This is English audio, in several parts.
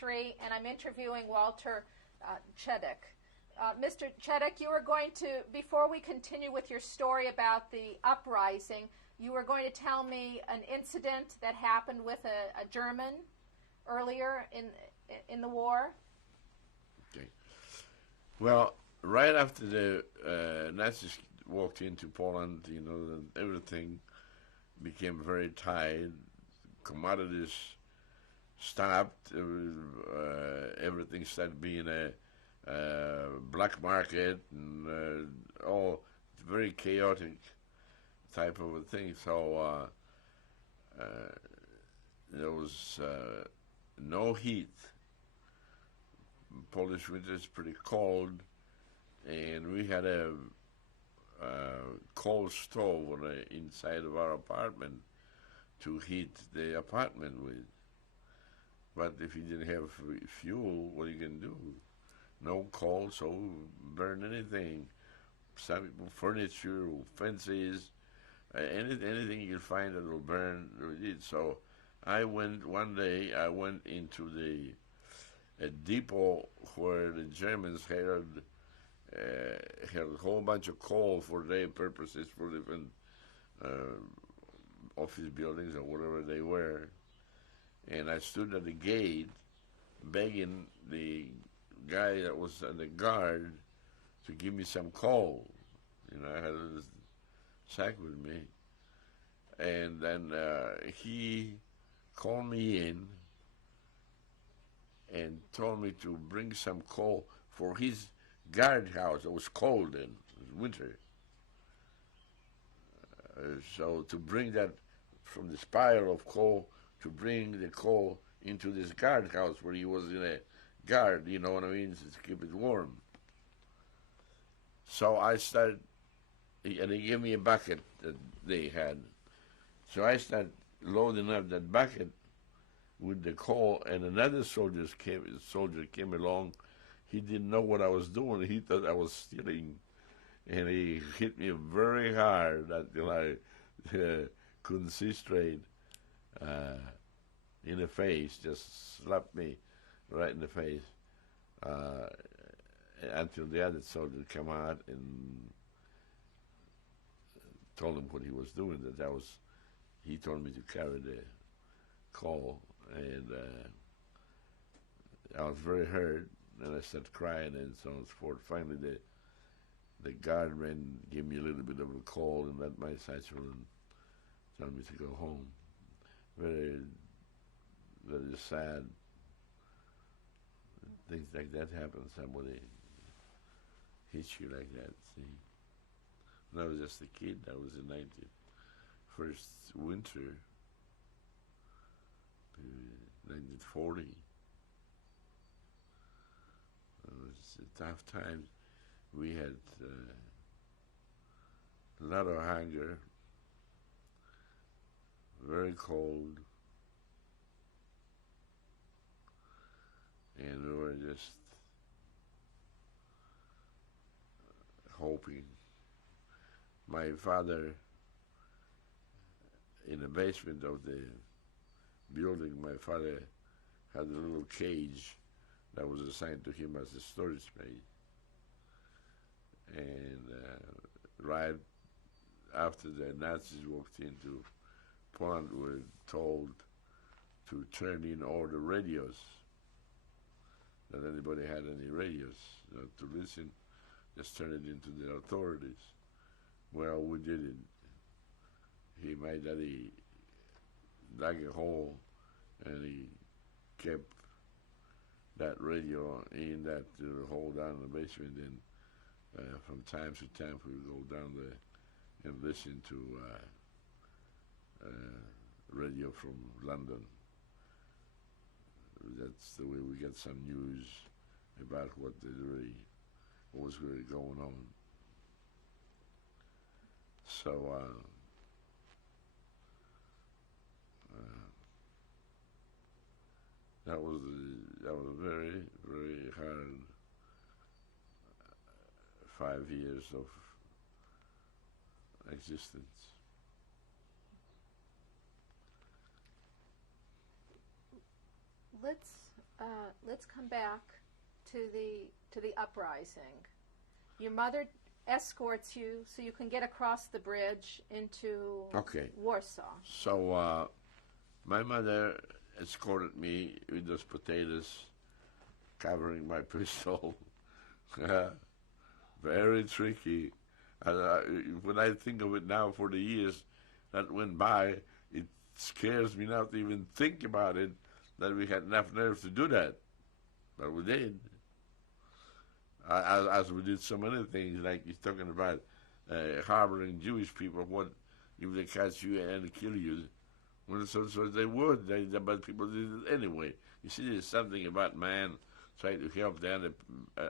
Tape3, and I'm interviewing Walter Ciodyk. Mr. Ciodyk, you were going to, before we continue with your story about the uprising, you were going to tell me an incident that happened with a German earlier in the war. Okay. Well, right after the Nazis walked into Poland, you know, everything became very tight. Commodities stopped. Everything started being a black market and all very chaotic type of a thing. So there was no heat. Polish winter is pretty cold, and we had a coal stove on the inside of our apartment to heat the apartment with. But if you didn't have fuel, what are you going to do? No coal, so burn anything. Some furniture, fences, anything you find that will burn. So one day I went into a depot where the Germans had a whole bunch of coal for their purposes, for different office buildings or whatever they were. And I stood at the gate begging the guy that was on the guard to give me some coal. You know, I had a sack with me. And then he called me in and told me to bring some coal for his guardhouse. It was cold then, it was winter. So to bring that from this pile of coal, to bring the coal into this guardhouse where he was in a guard, you know what I mean, to keep it warm. So I started, and they gave me a bucket that they had. So I started loading up that bucket with the coal, and another soldier came along. He didn't know what I was doing. He thought I was stealing, and he hit me very hard until I couldn't see straight in the face, just slapped me right in the face until the other soldier came out and told him what he was doing, he told me to carry the coal, and I was very hurt, and I started crying and so on and so forth. Finally, the guardman gave me a little bit of a coal and let my satchel and told me to go home. Very, very sad. Things like that happen. Somebody hits you like that, see. When I was just a kid, that was the 91st winter, 1940. It was a tough time. We had a lot of hunger, very cold, and we were just hoping. My father, in the basement of the building, my father had a little cage that was assigned to him as a storage space. And right after the Nazis walked into Poland, we were told to turn in all the radios, that anybody had any radios, to listen, just turn it into the authorities. Well, we didn't. My daddy dug a hole and he kept that radio in that hole down in the basement, and from time to time we would go down there and listen to radio from London. That's the way we get some news about what was really going on. So that was very, very hard 5 years of existence. Let's let's come back to the uprising. Your mother escorts you so you can get across the bridge into Warsaw. So my mother escorted me with those potatoes covering my pistol. Very tricky. When I think of it now, for the years that went by, it scares me now to even think about it, that we had enough nerve to do that. But we did. As we did so many things, like he's talking about harboring Jewish people. What if they catch you and kill you? Well, so they would. But people did it anyway. You see, there's something about man trying to help the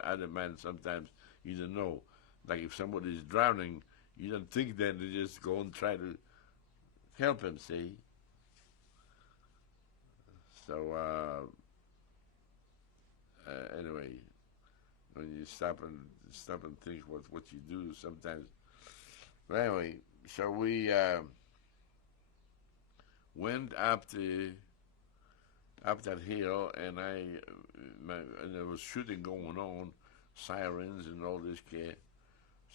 other man. Sometimes you don't know. Like if somebody is drowning, you don't think then to just go and try to help him. See. So anyway, when you stop and think what you do sometimes. But anyway, so we went up that hill, and there was shooting going on, sirens and all this care.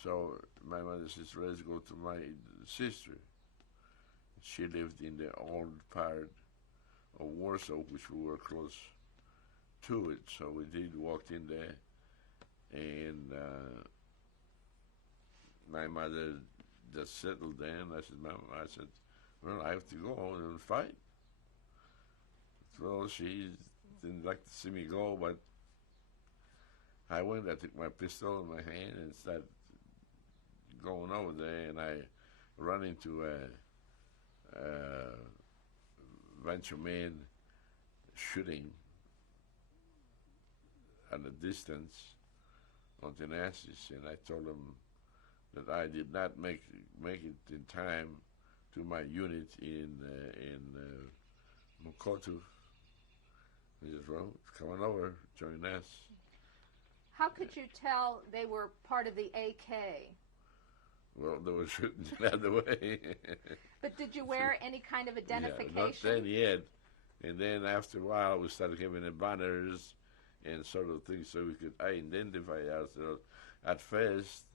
So my mother says, "Let's go to my sister." She lived in the old part of Warsaw, which we were close to it. So we did walk in there, and my mother just settled there, and I said, "Mom," I said, "Well, I have to go and fight." Well, she didn't like to see me go, but I went. I took my pistol in my hand and started going over there, and I ran into a bunch of men shooting at a distance on Thanasis, and I told them that I did not make it in time to my unit in Mokotu. He said, "Well, come on over, join us." How could you tell they were part of the AK? Well, they were shooting the other way. But did you wear any kind of identification? Yeah, not then yet. And then after a while, we started having the banners and sort of things so we could identify ourselves. At first,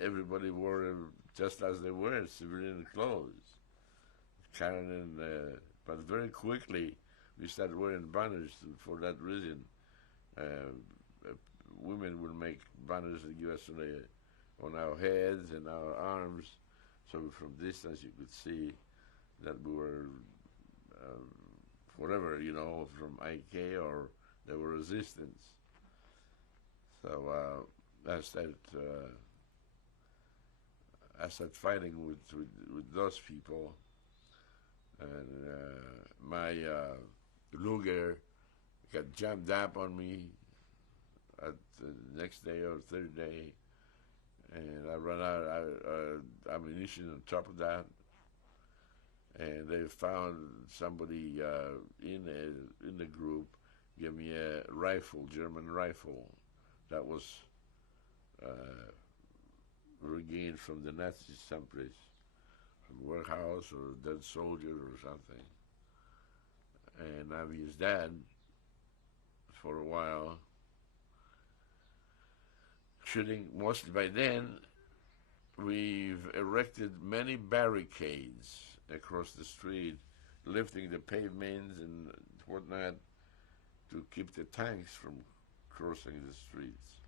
everybody wore them just as they were, civilian clothes. But very quickly, we started wearing banners for that reason. Women would make banners that give us on our heads and our arms, so from distance you could see that we were whatever, from IK or they were resistance. So I started fighting with those people, and my Luger got jammed up on me at the next day or third day, and I ran out of ammunition on top of that, and they found somebody in the group give me a rifle, German rifle, that was regained from the Nazis someplace, from a warehouse or a dead soldier or something, and I've used that for a while. Shooting mostly. By then, we've erected many barricades across the street, lifting the pavements and whatnot to keep the tanks from crossing the streets.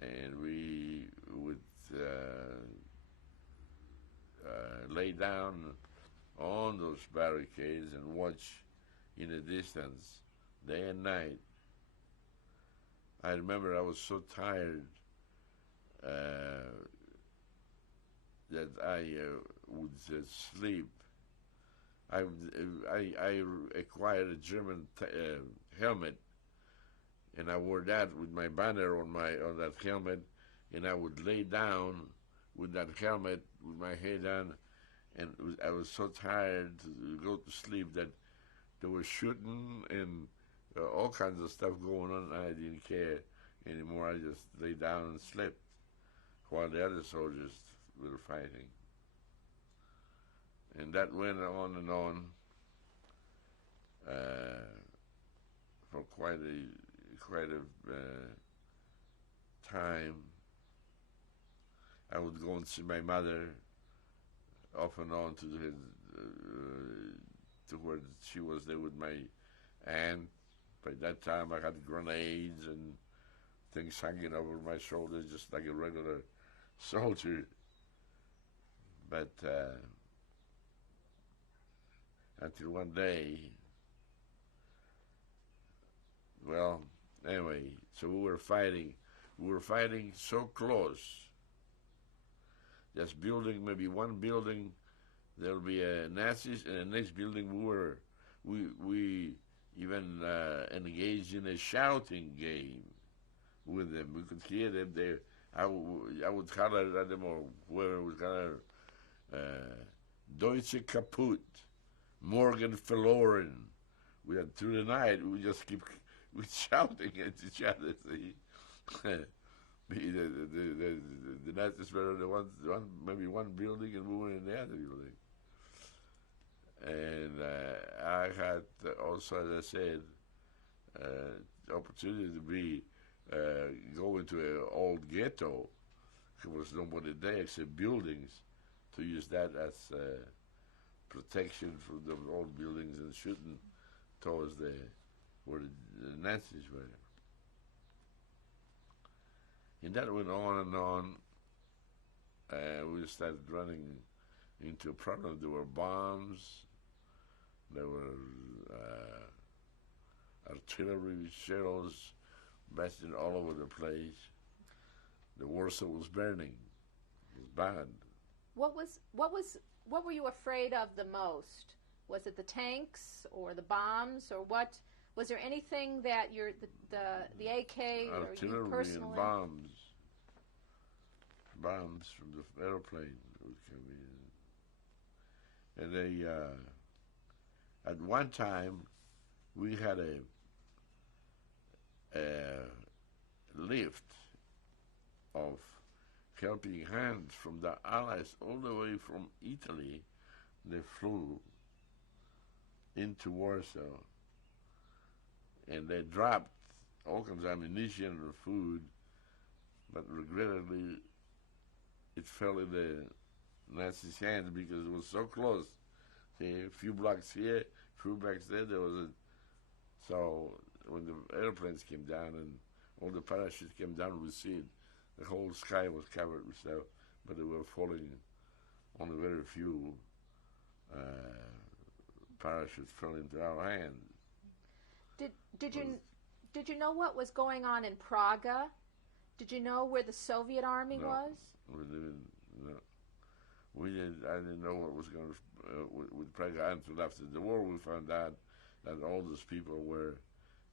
And we would lay down on those barricades and watch in the distance, day and night. I remember I was so tired that I would sleep. I acquired a German helmet, and I wore that with my banner on that helmet, and I would lay down with that helmet with my head on, and I was so tired to go to sleep that they were shooting and all kinds of stuff going on, and I didn't care anymore. I just lay down and slept while the other soldiers were fighting. And that went on and on. quite a time. I would go and see my mother off and on to where she was there with my aunt. By that time, I had grenades and things hanging over my shoulders, just like a regular soldier. But until one day, well, anyway, so we were fighting. We were fighting so close. Just building, maybe one building, there'll be a Nazis, and the next building we even engaged in a shouting game with them. We could hear them there. I would holler at them, or whoever was holler, Deutsche kaputt, Morgen verloren. We had through the night. We just keep shouting at each other. See, the Nazis were in maybe one building, and we were in the other building. And I had also, as I said, the opportunity to go into an old ghetto. There was nobody there except buildings, to use that as protection from the old buildings and shooting towards where the Nazis were. And that went on and on. We started running into a problem. There were bombs. There were artillery shells blasting all over the place. The Warsaw was burning. It was bad. What were you afraid of the most? Was it the tanks or the bombs, or what? Was there anything that the AK or you personally? Artillery and bombs from the airplane would come in. And they, at one time, we had a lift of helping hands from the Allies all the way from Italy. They flew into Warsaw, and they dropped all kinds of ammunition and food, but regrettably it fell in the Nazis' hands because it was so close. See, a few blocks here, a few blocks there, so when the airplanes came down and all the parachutes came down, we see it. The whole sky was covered with stuff, but they were falling. Only very few parachutes fell into our hands. Did you know what was going on in Praga? Did you know where the Soviet army was? We didn't. No, I didn't know what was going with Praga until after the war. We found out that all those people were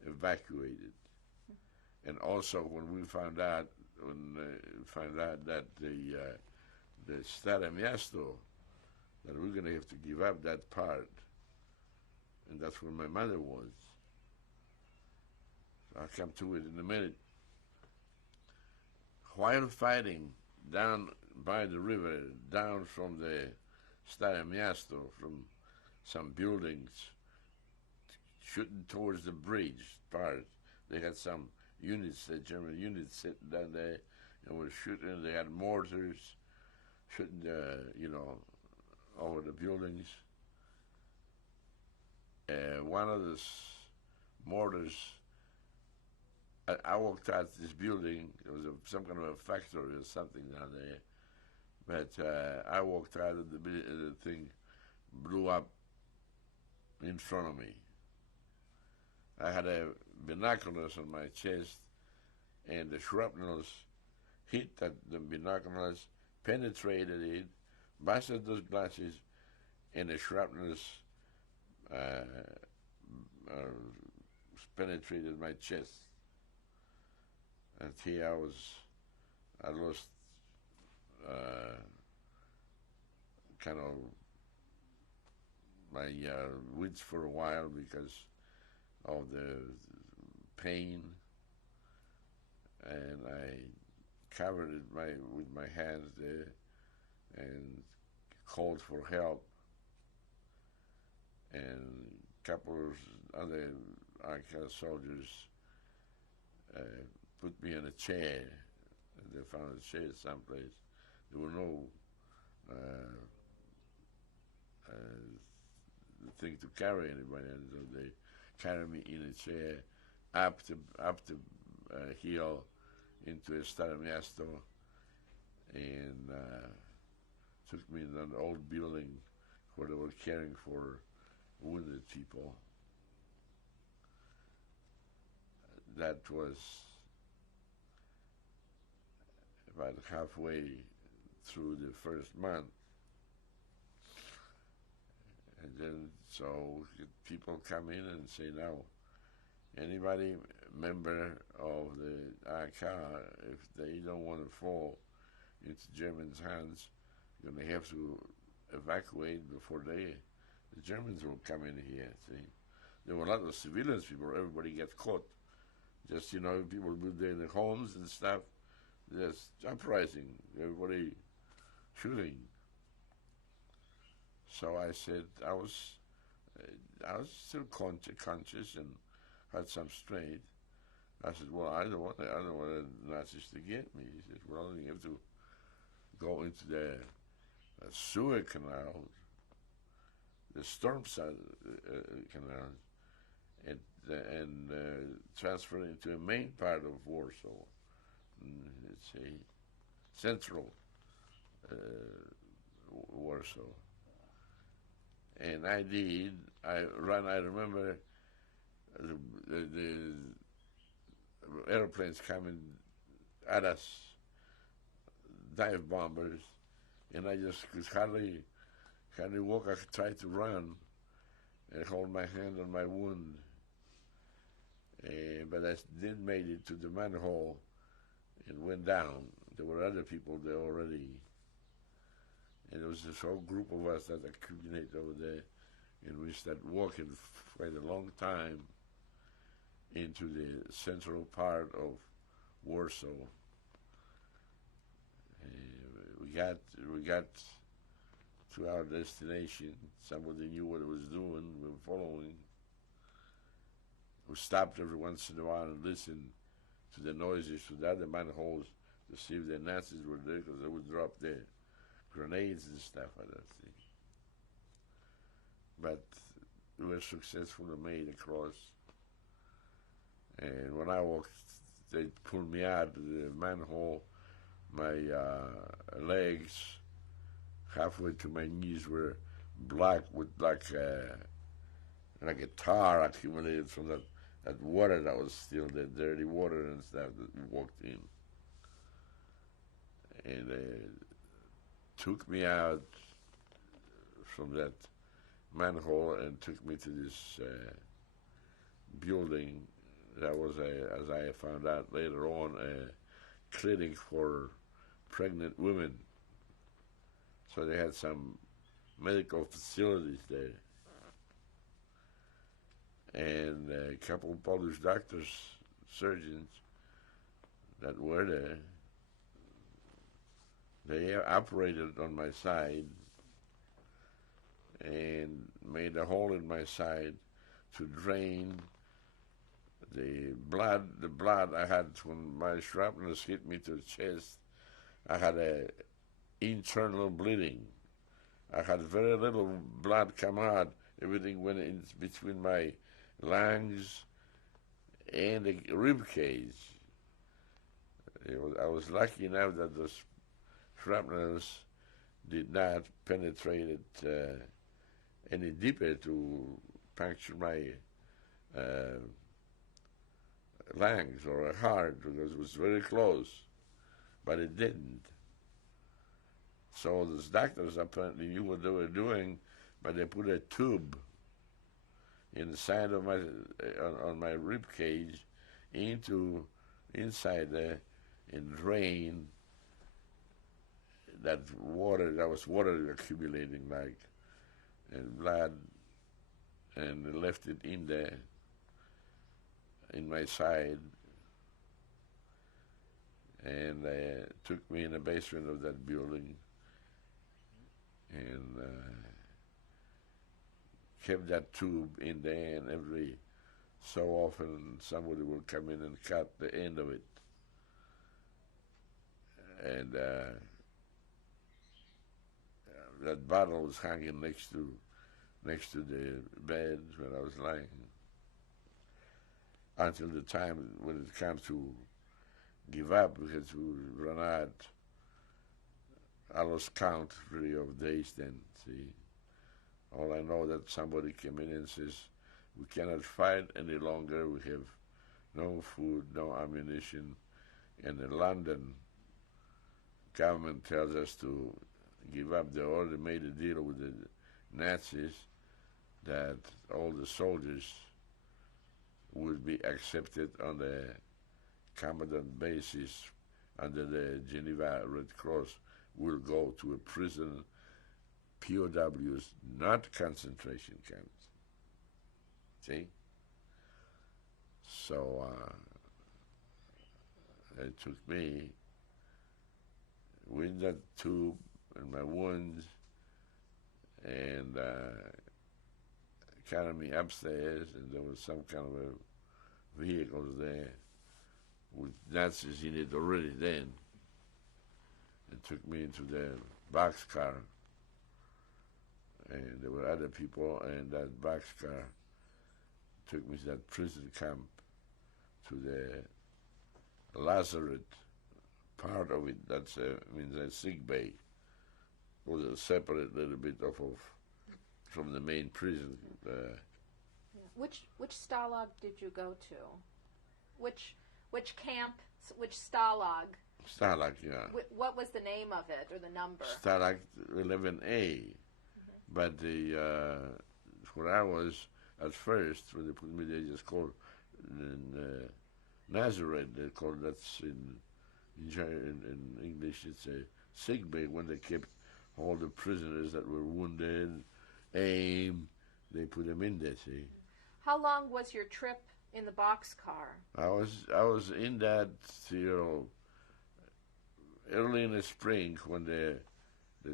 evacuated, and also when we found out that the Stare Miasto, that we're going to have to give up that part, and that's where my mother was. I'll come to it in a minute. While fighting down by the river, down from the Stare Miasto, from some buildings, shooting towards the bridge part, they had some units, the German units sitting down there, and were shooting. They had mortars shooting, over the buildings. One of the mortars, I walked out this building. It was some kind of a factory or something down there. But I walked out and the thing blew up in front of me. I had binoculars on my chest, and the shrapnels hit the binoculars, penetrated it, busted those glasses, and the shrapnels penetrated my chest. And here I lost kind of my wits for a while because of the pain, and I covered it with my hands there and called for help. And a couple of other our soldiers put me in a chair. They found a chair someplace. There were no thing to carry anybody, and so they carried me in a chair up the hill into a stare miasto, and took me in an old building where they were caring for wounded people. That was about halfway through the first month. And then, so people come in and say, now, anybody member of the AK, if they don't want to fall into Germans' hands, you're going to have to evacuate before the Germans will come in here, see. There were a lot of civilians people, everybody gets caught. Just, people moved there in their homes and stuff, just uprising, everybody shooting. So I said, I was still conscious and had some strength. I said, well, I don't want the Nazis to get me. He said, well, you have to go into the sewer canal, the storm canal, and transfer it into a main part of Warsaw. It's a central Warsaw. And I did. I remember the airplanes coming at us, dive bombers, and I just could hardly walk. I tried to run and hold my hand on my wound. But I didn't make it to the manhole and went down. There were other people there already. And there was this whole group of us that accumulated over there, and we started walking quite a long time into the central part of Warsaw. We got to our destination. Somebody knew what it was doing. We were following. We stopped every once in a while and listened to the noises to the other manholes to see if the Nazis were there, because they would drop their grenades and stuff like that. See. But we were successful and made across. And when I walked, they pulled me out of the manhole. My legs, halfway to my knees, were black with like a tar accumulated from that water that was still there, dirty water and stuff that we walked in. And took me out from that manhole and took me to this building that was, as I found out later on, a clinic for pregnant women. So they had some medical facilities there. And a couple of Polish doctors, surgeons that were there, they operated on my side and made a hole in my side to drain the blood I had when my shrapnel hit me to the chest. I had a internal bleeding. I had very little blood come out. Everything went in between my lungs and the rib cage. I was lucky enough that those shrapnels did not penetrate it any deeper to puncture my lungs or a heart, because it was very close, but it didn't. So those doctors apparently knew what they were doing, but they put a tube inside of my on my rib cage inside there and drain that water. That was water accumulating like and blood, and left it in there in my side, and took me in the basement of that building and kept that tube in there, and every so often somebody will come in and cut the end of it. And that bottle was hanging next to the bed when I was lying, until the time when it comes to give up, because we run out. I lost count really of days then. See, all I know that somebody came in and says, we cannot fight any longer. We have no food, no ammunition, and the London government tells us to give up. They already made a deal with the Nazis that all the soldiers would be accepted on the commandant basis under the Geneva Red Cross, will go to a prison, POWs, not concentration camps. See? So it took me with that tube and my wounds and carried me upstairs, and there was some kind of a vehicle there with Nazis in it already then, and took me into the boxcar, and there were other people, and that boxcar took me to that prison camp, to the lazaret part of it. That's means a sick bay. It was a separate little bit off of from the main prison. Which stalag did you go to? Which camp? Which stalag? Stalag, yeah. What was the name of it or the number? Stalag 11A. But the where I was at first, when they put me there, just called Nazareth. They called that's in English. It's a sick bay when they kept all the prisoners that were wounded, aimed. They put them in there. See. How long was your trip in the boxcar? I was in that till early in the spring when the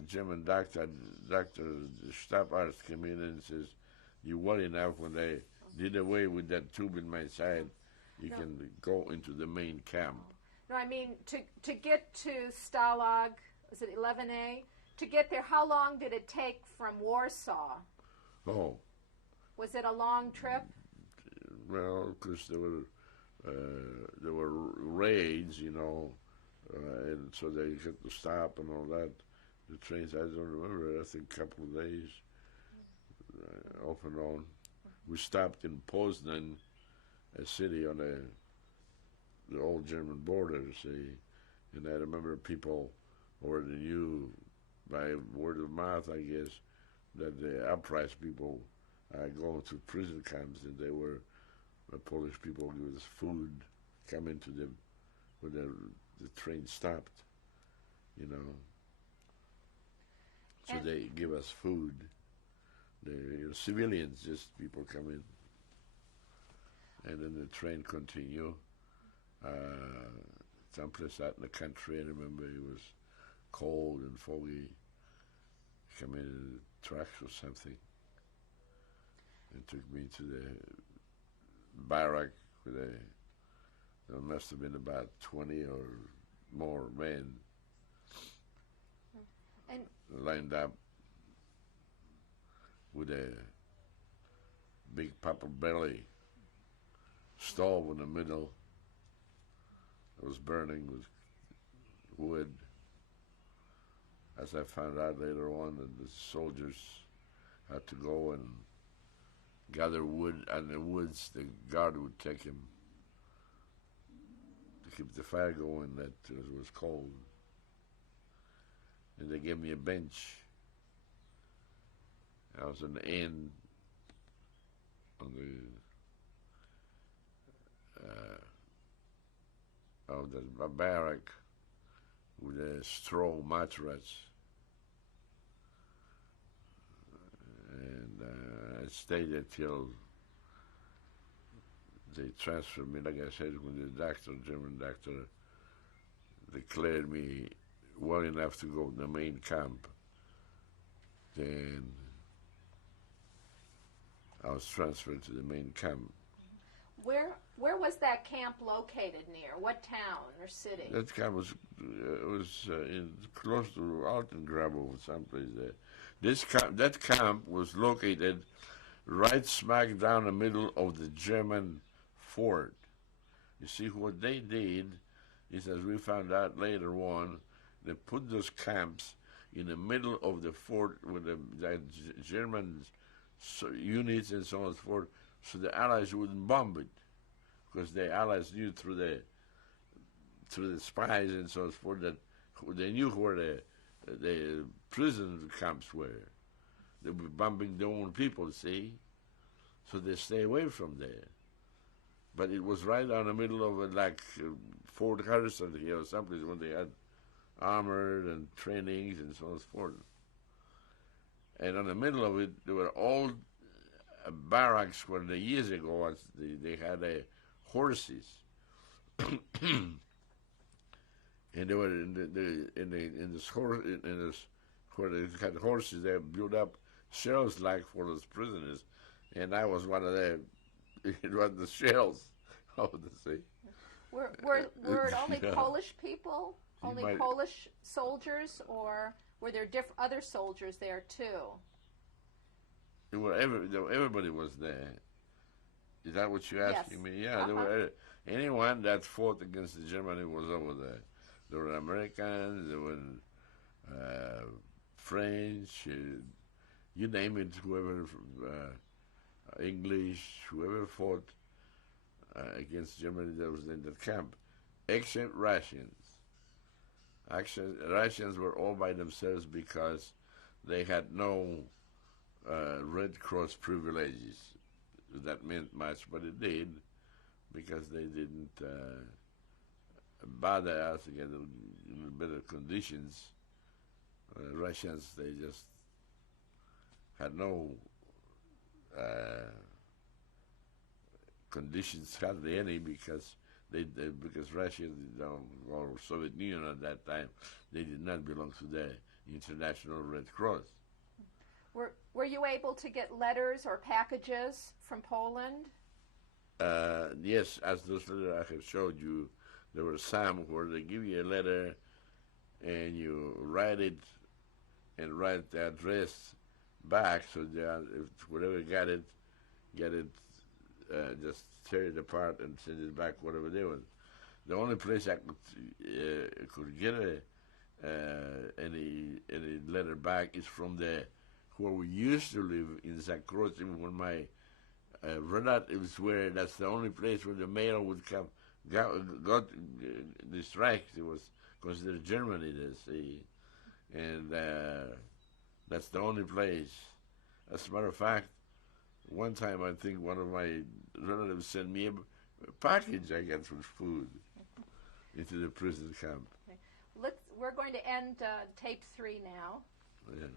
German doctor, the Stabarzt, came in and says, "You well enough." When they did away with that tube in my side, you can go into the main camp. No, I mean to get to Stalag, is it 11A? To get there, how long did it take from Warsaw? Oh. Was it a long trip? Well, because there were raids, you know, and so they had to stop and all that. The trains, I don't remember, I think a couple of days, off and on. We stopped in Poznan, a city on the old German border, see, and I remember people already knew by word of mouth, I guess, that the uprising people going to prison camps, and they were Polish people give us food, come into them when the train stopped, you know. So and they give us food. The civilians, just people come in, and then the train continue. Someplace out in the country, I remember it was cold and foggy. Come in trucks or something, and took me to the barrack with there must have been about 20 or more men and lined up with a big papa belly stove in the middle. It was burning with wood. As I found out later on, that the soldiers had to go and gather wood out in the woods. The guard would take him to keep the fire going. That it was cold, and they gave me a bench. I was on the end on the of the barrack with a straw mattress. And I stayed there till they transferred me. Like I said, when the German doctor, declared me well enough to go to the main camp, then I was transferred to the main camp. Where was that camp located near? What town or city? That camp was close to Altengraben or someplace there. That camp was located right smack down the middle of the German fort. You see, what they did is, as we found out later on, they put those camps in the middle of the fort with the German units and so on and so forth, so the Allies wouldn't bomb it, because the Allies knew through the spies and so on and so forth that they knew where the prison camps were. They were bombing their own people, see? So they stay away from there. But it was right down the middle of it, like Fort Harrison here or someplace when they had armored and trainings and so on and so forth. And in the middle of it, there were old barracks where years ago they had horses. And they were in this where they had horses, they built up shells like for those prisoners, and I was one of them. It was the shells. How to say? Were it only Yeah. Polish people, only Polish soldiers, or were there other soldiers there too? Everybody was there. Is that what you're asking me? Yeah, there Uh-huh. were anyone that fought against Germany was over there. There were Americans, there were French, you name it, whoever, English, whoever fought against Germany that was in that camp, except Russians. Russians were all by themselves because they had no Red Cross privileges. That meant much, but it did, because they didn't bother us to get in better conditions. Russians, they just had no conditions, hardly any, because because Russia, or Soviet Union at that time, they did not belong to the International Red Cross. Were you able to get letters or packages from Poland? Yes, as those letters I have showed you, there were some where they give you a letter and you write it and write the address back, so that if whoever got it, just tear it apart and send it back, whatever they want. The only place I could get any letter back is from where we used to live in Zakroty, when my relatives were. That's the only place where the mail would come. Got the strike. It was considered Germany, they see, and that's the only place. As a matter of fact, one time I think one of my relatives sent me a package I got with food into the prison camp. We're going to end tape 3 now. Yeah.